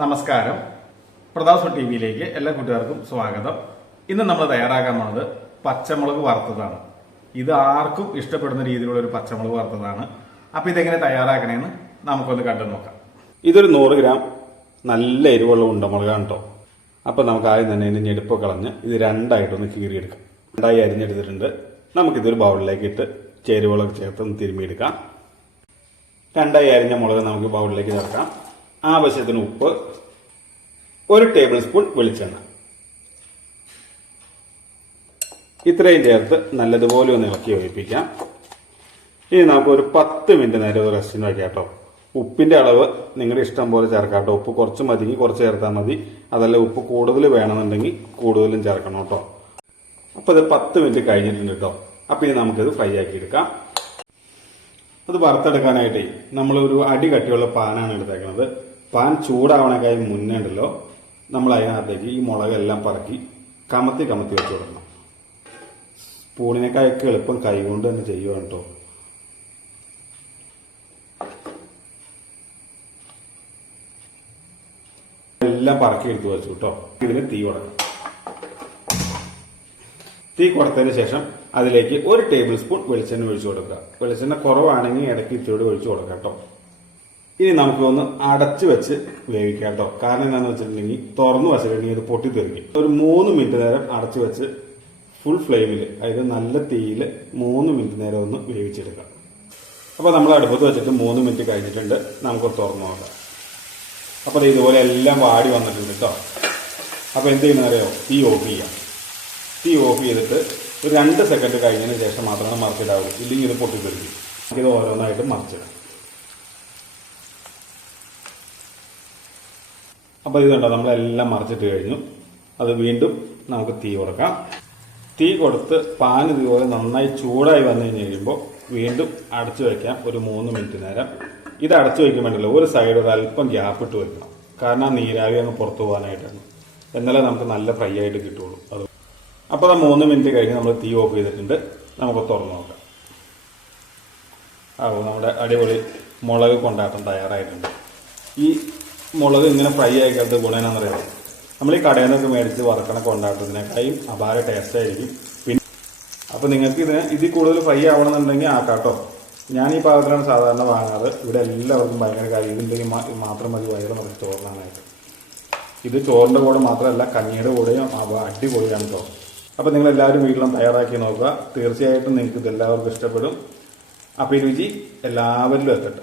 നമസ്കാരം. പ്രതാപ് ടി വിയിലേക്ക് എല്ലാ കൂട്ടുകാർക്കും സ്വാഗതം. ഇന്ന് നമ്മൾ തയ്യാറാക്കാൻ പോണത് പച്ചമുളക് വറുത്തതാണ്. ഇത് ആർക്കും ഇഷ്ടപ്പെടുന്ന രീതിയിലുള്ള ഒരു പച്ചമുളക് വറുത്തതാണ്. അപ്പൊ ഇതെങ്ങനെ തയ്യാറാക്കണേന്ന് നമുക്കൊന്ന് കണ്ടു നോക്കാം. ഇതൊരു നൂറ് ഗ്രാം നല്ല എരിവുള്ള ഉണ്ടമുളകാണ് കേട്ടോ അപ്പൊ നമുക്ക് ആദ്യം തന്നെ ഇതിന് ഞെടുപ്പ് കളഞ്ഞ് ഇത് രണ്ടായിട്ടൊന്ന് കീറിയെടുക്കാം. രണ്ടായി അരിഞ്ഞെടുത്തിട്ടുണ്ട്. നമുക്കിതൊരു ബൗളിലേക്ക് ഇട്ട് ചേരുവകളൊക്കെ ചേർത്ത് തിരുമ്മിയെടുക്കാം. രണ്ടായി അരിഞ്ഞ മുളക് നമുക്ക് ബൗളിലേക്ക് ചേർക്കാം. ആവശ്യത്തിന് ഉപ്പ് ഒരു ടേബിൾ സ്പൂൺ വെളിച്ചെണ്ണ. ഇത്രയും ചേർത്ത് നല്ലതുപോലെ ഒന്ന് ഇളക്കി ഒഴിപ്പിക്കാം ഇനി നമുക്ക് ഒരു പത്ത് മിനിറ്റ് നേരം ഒരു റെസ്റ്റിന് വയ്ക്കാം കേട്ടോ. ഉപ്പിന്റെ അളവ് നിങ്ങളുടെ ഇഷ്ടം പോലെ ചേർക്കാം കേട്ടോ. ഉപ്പ് കുറച്ച് മതിയെങ്കിൽ കുറച്ച് ചേർത്താൽ മതി. അതല്ല ഉപ്പ് കൂടുതൽ വേണമെന്നുണ്ടെങ്കിൽ കൂടുതലും ചേർക്കണം കേട്ടോ. അപ്പോൾ ഇത് പത്ത് മിനിറ്റ് കഴിഞ്ഞിട്ടുണ്ട് കേട്ടോ. അപ്പോൾ ഇനി നമുക്കിത് ഫ്രൈ ആക്കി എടുക്കാം. അത് വറുത്തെടുക്കാനായിട്ടേ നമ്മളൊരു അടി കട്ടിയുള്ള പാനാണ് എടുത്തേക്കുന്നത് പാൻ ചൂടാവണേക്കായി മുന്നേ ഉണ്ടല്ലോ. നമ്മൾ അതിനകത്തേക്ക് ഈ മുളകെല്ലാം പറക്കി കമത്തി കമത്തി വെച്ച് കൊടുക്കണം. സ്പൂണിനേക്കായൊക്കെ എളുപ്പം കൈകൊണ്ട് തന്നെ ചെയ്യുക കേട്ടോ എല്ലാം പറക്കി എടുത്തു വെച്ചു കേട്ടോ ഇതിന് തീ കൊടുക്കണം. തീ കൊടുത്തതിന് ശേഷം അതിലേക്ക് ഒരു ടേബിൾ സ്പൂൺ വെളിച്ചെണ്ണ ഒഴിച്ചു കൊടുക്കുക. വെളിച്ചെണ്ണ കുറവാണെങ്കിൽ ഇടയ്ക്ക് ഇത്തിരി ഒഴിച്ചു കൊടുക്കാം കേട്ടോ ഇനി നമുക്കൊന്ന് അടച്ചു വെച്ച് വേവിക്കാം കേട്ടോ. കാരണം എന്താണെന്ന് വെച്ചിട്ടുണ്ടെങ്കിൽ തുറന്നു വെച്ചിട്ടുണ്ടെങ്കിൽ ഇത് പൊട്ടിത്തെറിക്കും. ഒരു മൂന്ന് മിനിറ്റ് നേരം അടച്ചു വെച്ച് ഫുൾ ഫ്ലെയിമിൽ അതായത് നല്ല തീയിൽ മൂന്ന് മിനിറ്റ് നേരം ഒന്ന് വേവിച്ചെടുക്കാം. അപ്പോൾ നമ്മൾ അടുപ്പത്ത് വെച്ചിട്ട് മൂന്ന് മിനിറ്റ് കഴിഞ്ഞിട്ടുണ്ട്. നമുക്ക് തുറന്നു നോക്കാം. അപ്പോൾ അത് ഇതുപോലെ എല്ലാം വാടി വന്നിട്ടുണ്ട് കേട്ടോ. അപ്പോൾ എന്ത് ചെയ്യുന്നറിയോ തീ ഓഫ് ചെയ്യാം. തീ ഓഫ് ചെയ്തിട്ട് ഒരു രണ്ട് സെക്കൻഡ് കഴിഞ്ഞതിന് ശേഷം മാത്രമാണ് മറിച്ചിടാവൂ. ഇല്ലെങ്കിൽ ഇത് പൊട്ടിത്തെറിക്കും. നമുക്കിത് ഓരോന്നായിട്ട് മറിച്ചിടാം. അപ്പോൾ കണ്ടോ നമ്മളെല്ലാം മറിച്ചിട്ട് കഴിഞ്ഞു. അത് വീണ്ടും നമുക്ക് തീ കൊടുക്കാം. തീ കൊടുത്ത് പാൻ ഇതുപോലെ നന്നായി ചൂടായി വന്നു കഴിഞ്ഞ് കഴിയുമ്പോൾ വീണ്ടും അടച്ചു വയ്ക്കാം ഒരു മൂന്ന് മിനിറ്റ് നേരം. ഇത് അടച്ചു വയ്ക്കുമ്പോഴല്ലോ ഒരു സൈഡ് ഒരു അല്പം ഗ്യാപ്പ് ഇട്ട് വയ്ക്കണം കാരണം നീരാവി അങ്ങ് പുറത്തു പോകാനായിട്ടാണ്. എന്നാലേ നമുക്ക് നല്ല ഫ്രൈ ആയിട്ട് കിട്ടുള്ളൂ. അത് അപ്പോൾ ആ മൂന്ന് മിനിറ്റ് കഴിഞ്ഞ് നമ്മൾ തീ ഓഫ് ചെയ്തിട്ടുണ്ട്. നമുക്ക് തുറന്നു നോക്കാം. ആ നമ്മുടെ അടിപൊളി മുളക് കൊണ്ടാട്ടം തയ്യാറായിട്ടുണ്ട്. ഈ മുളക് ഇങ്ങനെ ഫ്രൈ ആയിക്കകത്ത് ഗുണമെന്നറിയാം നമ്മൾ ഈ കടയിൽ നിന്നൊക്കെ മേടിച്ച് വറക്കണ കൊണ്ടാട്ടത്തിനേക്കാളും അപാര ടേസ്റ്റ് ആയിരിക്കും. പിന്നെ അപ്പോൾ നിങ്ങൾക്ക് ഇതിന് ഇതിൽ കൂടുതൽ ഫ്രൈ ആവണമെന്നുണ്ടെങ്കിൽ ആക്കാട്ടോ. ഞാൻ ഈ പാകത്തിലാണ് സാധാരണ വാങ്ങാറ്. ഇവിടെ എല്ലാവർക്കും ഭയങ്കര കാര്യം. ഇതുണ്ടെങ്കിൽ മാത്രം മതി വയറ് നമുക്ക് ചോറിനാനായിട്ട് ഇത് ചോറിന്റെ കൂടെ മാത്രമല്ല കഞ്ഞിയുടെ കൂടെയും അടിപൊളിയാണ് കേട്ടോ അപ്പോൾ നിങ്ങൾ എല്ലാവരും വീട്ടിലും തയ്യാറാക്കി നോക്കുക. തീർച്ചയായിട്ടും നിങ്ങൾക്ക് ഇതെല്ലാവർക്കും ഇഷ്ടപ്പെടും. അപ്പോൾ ഈ രുചി എല്ലാവരിലും എത്തട്ടെ.